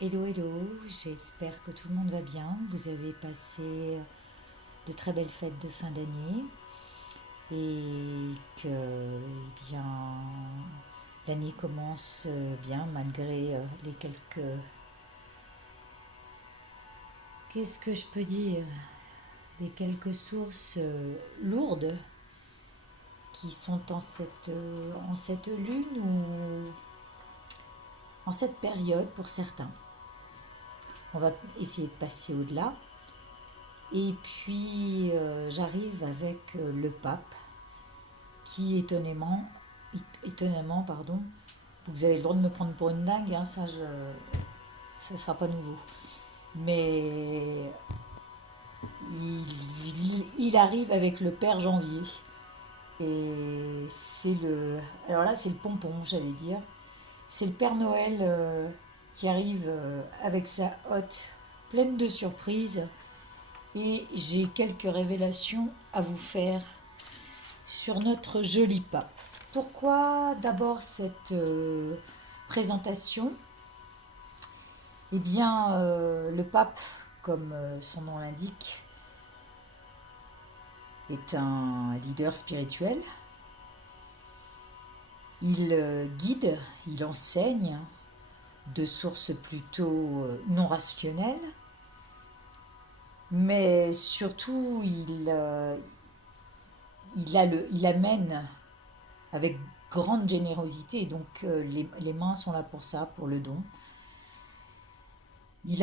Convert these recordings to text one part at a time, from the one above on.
Hello, hello, j'espère que tout le monde va bien. Vous avez passé de très belles fêtes de fin d'année et que bien, l'année commence bien malgré les quelques... Qu'est-ce que je peux dire? Les quelques sources lourdes qui sont en cette lune ou en cette période pour certains. On va essayer de passer au-delà. Et puis j'arrive avec le pape qui étonnamment, pardon, vous avez le droit de me prendre pour une dingue, hein, ça sera pas nouveau. Mais il arrive avec le Père Janvier. Et alors là c'est le pompon, j'allais dire. C'est le Père Noël qui arrive avec sa hotte pleine de surprises. Et j'ai quelques révélations à vous faire sur notre joli pape. Pourquoi d'abord cette présentation? Eh bien, le pape, comme son nom l'indique, est un leader spirituel. Il guide, il enseigne de sources plutôt non rationnelles, mais surtout il amène avec grande générosité. Donc les mains sont là pour ça, pour le don. Il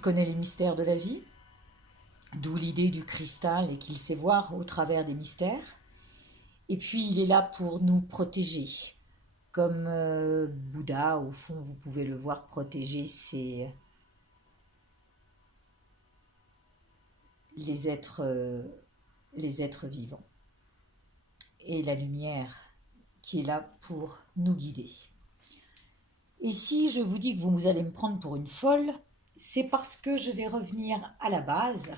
connaît les mystères de la vie, d'où l'idée du cristal et qu'il sait voir au travers des mystères. Et puis il est là pour nous protéger. Comme Bouddha, au fond, vous pouvez le voir protéger les êtres, euh, les êtres vivants. Et la lumière qui est là pour nous guider. Et si je vous dis que vous allez me prendre pour une folle, c'est parce que je vais revenir à la base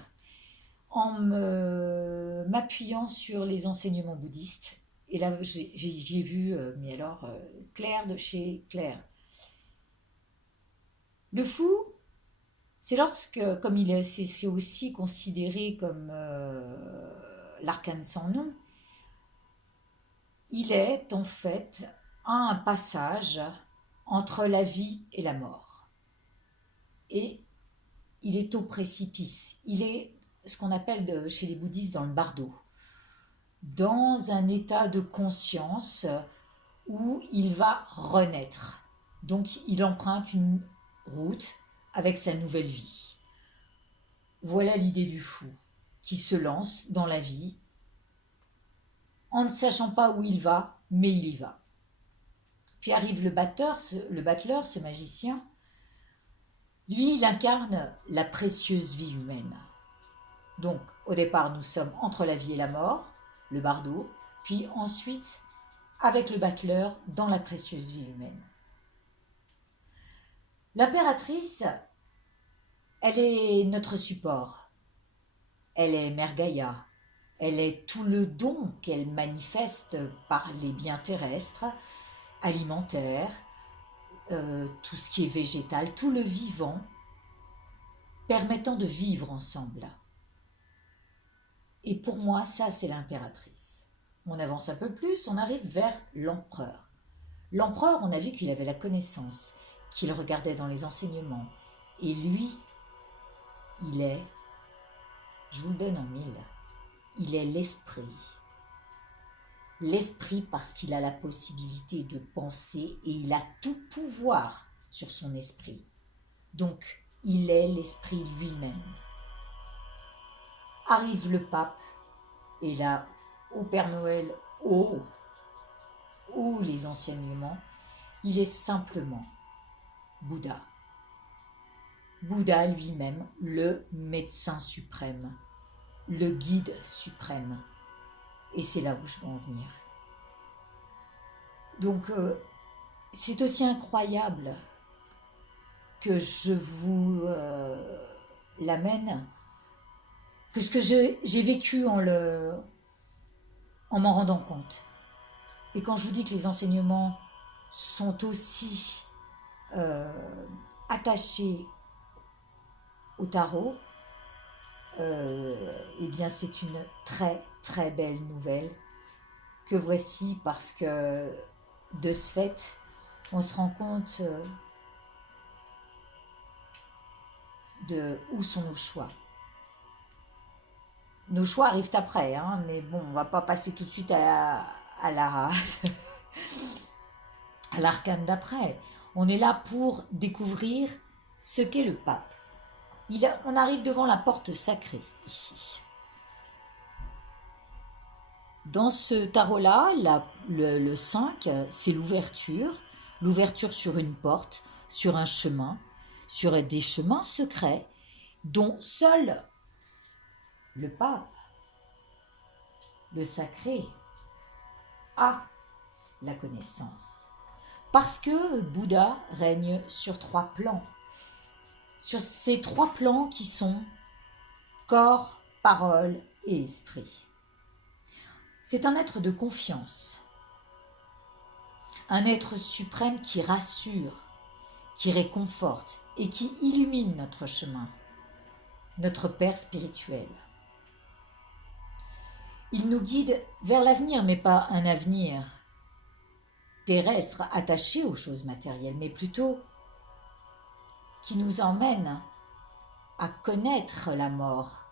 m'appuyant sur les enseignements bouddhistes. Et là, j'ai vu, mais alors, Claire de chez Claire. Le fou, c'est lorsque, comme c'est aussi considéré comme l'arcane sans nom, il est en fait un passage entre la vie et la mort. Et il est au précipice. Il est ce qu'on appelle chez les bouddhistes dans le bardo, dans un état de conscience où il va renaître. Donc il emprunte une route avec sa nouvelle vie. Voilà l'idée du fou qui se lance dans la vie en ne sachant pas où il va, mais il y va. Puis arrive le battleur, ce magicien. Lui, il incarne la précieuse vie humaine. Donc, au départ, nous sommes entre la vie et la mort, le bardo, puis ensuite, avec le battleur, dans la précieuse vie humaine. L'impératrice, elle est notre support. Elle est Mère Gaïa. Elle est tout le don qu'elle manifeste par les biens terrestres, alimentaires, tout ce qui est végétal, tout le vivant, permettant de vivre ensemble. Et pour moi, ça, c'est l'impératrice. On avance un peu plus, on arrive vers l'empereur. L'empereur, on a vu qu'il avait la connaissance, qu'il regardait dans les enseignements. Et lui, il est, je vous le donne en mille, il est l'esprit. L'esprit parce qu'il a la possibilité de penser et il a tout pouvoir sur son esprit. Donc, il est l'esprit lui-même. Arrive le pape, et là, au Père Noël, les enseignements, il est simplement Bouddha. Bouddha lui-même, le médecin suprême, le guide suprême. Et c'est là où je veux en venir. Donc, c'est aussi incroyable que je vous l'amène que ce que j'ai vécu en m'en rendant compte. Et quand je vous dis que les enseignements sont aussi attaché au tarot, eh bien c'est une très très belle nouvelle que voici parce que de ce fait, on se rend compte de où sont nos choix. Nos choix arrivent après, hein, mais bon, on va pas passer tout de suite à la, à l'arcane d'après. On est là pour découvrir ce qu'est le pape. On arrive devant la porte sacrée ici. Dans ce tarot-là, le 5, c'est l'ouverture sur une porte, sur un chemin, sur des chemins secrets dont seul le pape, le sacré, a la connaissance. Parce que Bouddha règne sur 3 plans. Sur ces 3 plans qui sont corps, parole et esprit. C'est un être de confiance, un être suprême qui rassure, qui réconforte et qui illumine notre chemin, notre Père spirituel. Il nous guide vers l'avenir, mais pas un avenir terrestre attaché aux choses matérielles, mais plutôt qui nous emmène à connaître la mort,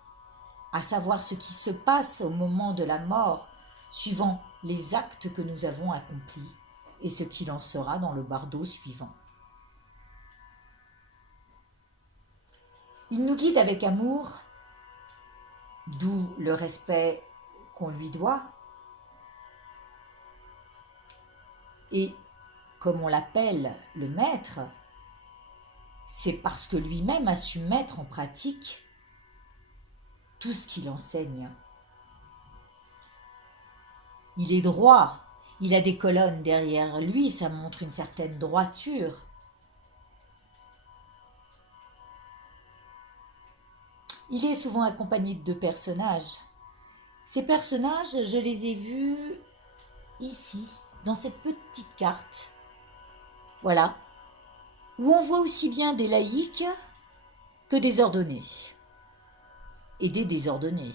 à savoir ce qui se passe au moment de la mort, suivant les actes que nous avons accomplis et ce qu'il en sera dans le bardeau suivant. Il nous guide avec amour, d'où le respect qu'on lui doit, et comme on l'appelle le maître, c'est parce que lui-même a su mettre en pratique tout ce qu'il enseigne. Il est droit, il a des colonnes derrière lui, ça montre une certaine droiture. Il est souvent accompagné de 2 personnages. Ces personnages, je les ai vus ici, dans cette petite carte. Voilà, où on voit aussi bien des laïcs que des ordonnés. Et des désordonnés,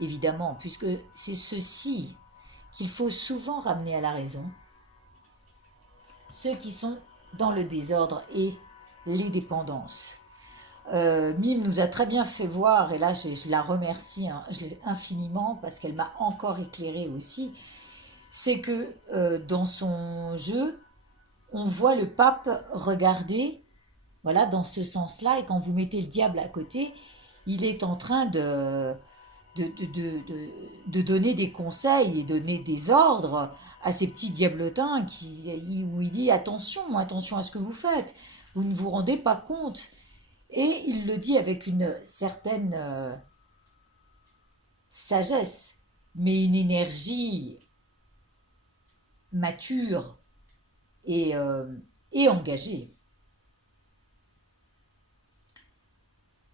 évidemment, puisque c'est ceux-ci qu'il faut souvent ramener à la raison. Ceux qui sont dans le désordre et les dépendances. Mime nous a très bien fait voir, et là je la remercie infiniment parce qu'elle m'a encore éclairé aussi, c'est que dans son jeu, on voit le pape regarder, voilà, dans ce sens-là, et quand vous mettez le diable à côté, il est en train de donner des conseils et donner des ordres à ces petits diablotins où il dit attention, attention à ce que vous faites, vous ne vous rendez pas compte. Et il le dit avec une certaine sagesse, mais une énergie mature et, euh, et engagée.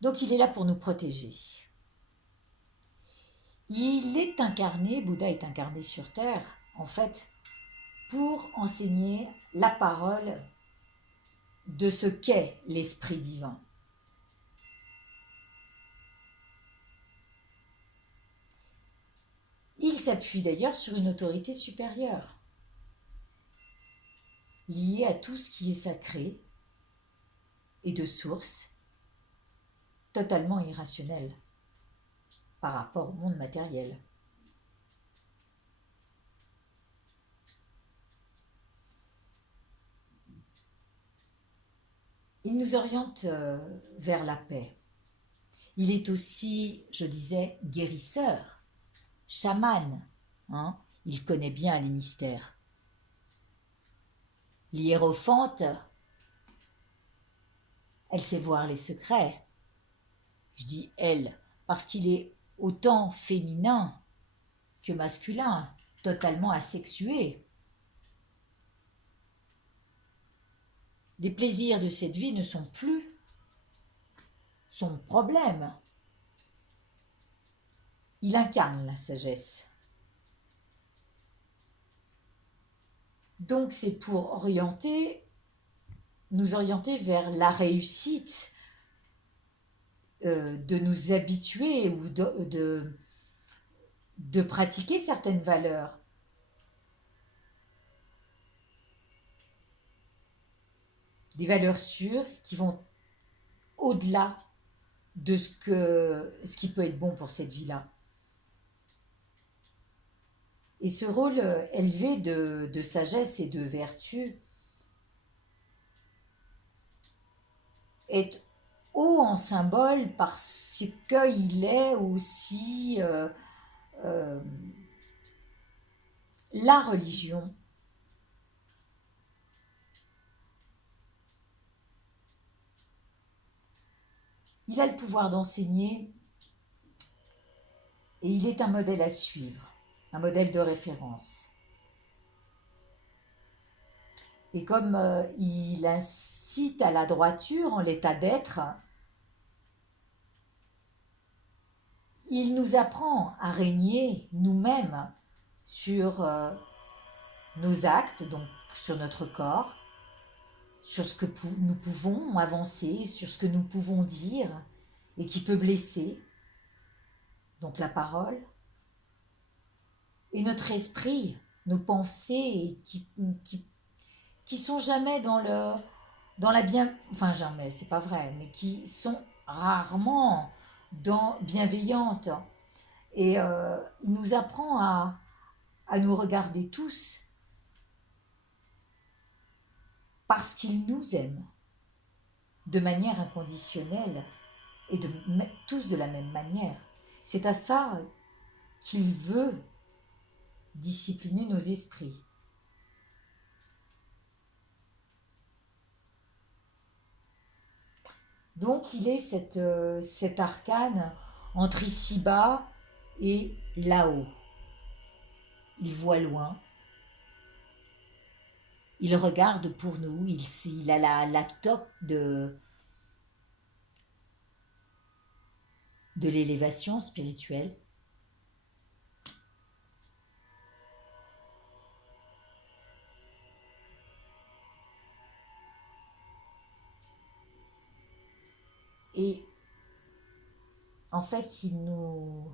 Donc il est là pour nous protéger. Il est incarné, Bouddha est incarné sur Terre, en fait, pour enseigner la parole de ce qu'est l'Esprit divin. Il s'appuie d'ailleurs sur une autorité supérieure, liée à tout ce qui est sacré et de source totalement irrationnelle par rapport au monde matériel. Il nous oriente vers la paix. Il est aussi, je disais, guérisseur, chaman. Hein, il connaît bien les mystères. L'hiérophante, elle sait voir les secrets. Je dis elle, parce qu'il est autant féminin que masculin, totalement asexué. Les plaisirs de cette vie ne sont plus son problème. Il incarne la sagesse. Donc c'est pour orienter nous orienter vers la réussite, de nous habituer ou de pratiquer certaines valeurs. Des valeurs sûres qui vont au-delà de ce qui peut être bon pour cette vie-là. Et ce rôle élevé de sagesse et de vertu est haut en symbole parce qu'il est aussi euh, la religion. Il a le pouvoir d'enseigner et il est un modèle à suivre, un modèle de référence. Et comme il incite à la droiture en l'état d'être, il nous apprend à régner nous-mêmes sur nos actes, donc sur notre corps, sur ce que nous pouvons avancer, sur ce que nous pouvons dire et qui peut blesser, donc la parole, et notre esprit, nos pensées qui sont jamais dans la bien, enfin jamais, c'est pas vrai, mais qui sont rarement dans bienveillantes. Et il nous apprend à nous regarder tous parce qu'il nous aime de manière inconditionnelle et tous de la même manière. C'est à ça qu'il veut discipliner nos esprits. Donc il est cet arcane entre ici-bas et là-haut. Il voit loin, il regarde pour nous, il a la toque de l'élévation spirituelle. Et en fait, il nous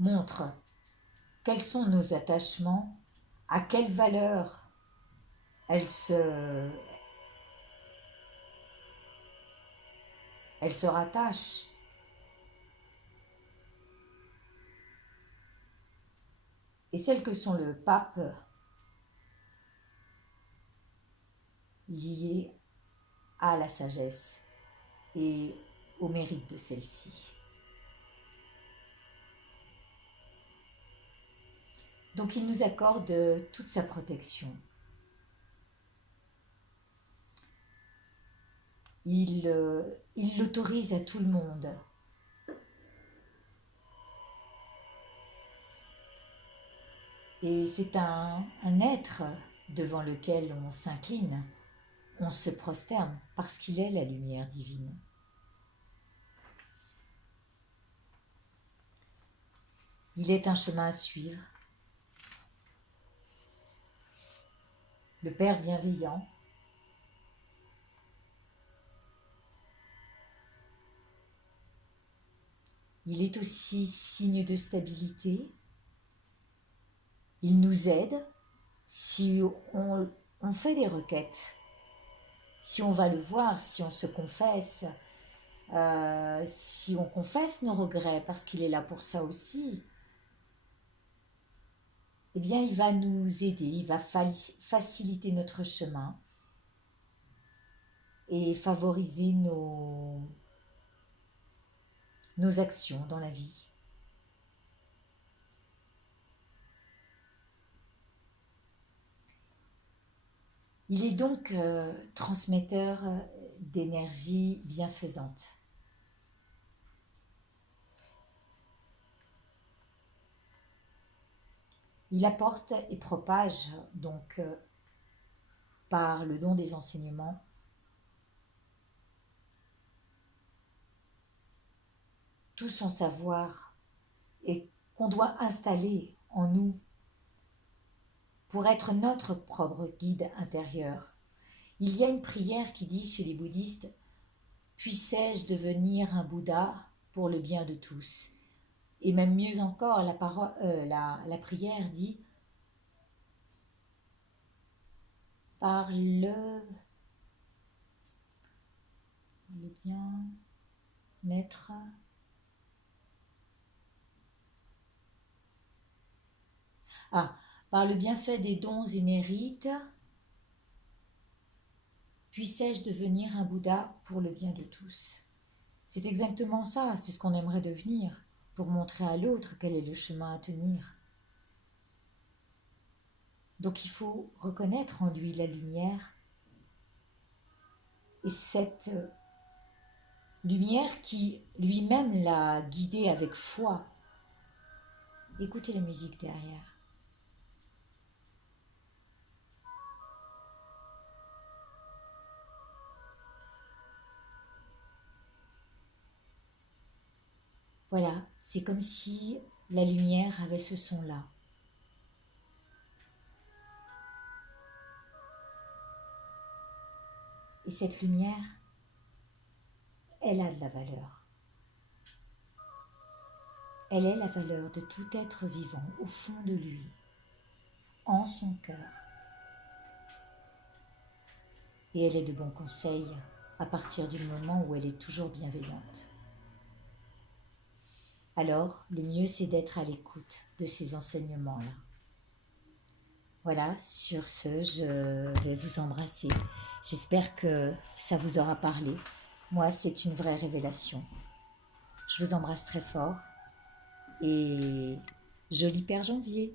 montre quels sont nos attachements, à quelle valeur elles se, elles se rattachent. Et celles que sont le pape liées à la sagesse et au mérite de celle-ci. Donc il nous accorde toute sa protection. Il l'autorise à tout le monde. Et c'est un être devant lequel on s'incline, on se prosterne, parce qu'il est la lumière divine. Il est un chemin à suivre. Le Père bienveillant, il est aussi signe de stabilité. Il nous aide si on fait des requêtes, si on va le voir, si on se confesse, si on confesse nos regrets, parce qu'il est là pour ça aussi. Eh bien, il va nous aider, il va faciliter notre chemin et favoriser nos actions dans la vie. Il est donc transmetteur d'énergie bienfaisante. Il apporte et propage donc par le don des enseignements tout son savoir et qu'on doit installer en nous pour être notre propre guide intérieur Il y a une prière qui dit chez les bouddhistes, puissais-je devenir un Bouddha pour le bien de tous. Et même mieux encore, la prière dit, par le bien-être, par le bienfait des dons et mérites, puissais-je devenir un Bouddha pour le bien de tous. C'est exactement ça, c'est ce qu'on aimerait devenir, pour montrer à l'autre quel est le chemin à tenir. Donc il faut reconnaître en lui la lumière, et cette lumière qui lui-même l'a guidé avec foi. Écoutez la musique derrière. Voilà, c'est comme si la lumière avait ce son-là. Et cette lumière, elle a de la valeur. Elle est la valeur de tout être vivant au fond de lui, en son cœur. Et elle est de bons conseils à partir du moment où elle est toujours bienveillante. Alors, le mieux c'est d'être à l'écoute de ces enseignements-là. Voilà, sur ce, je vais vous embrasser. J'espère que ça vous aura parlé. Moi, c'est une vraie révélation. Je vous embrasse très fort et joli Père Janvier.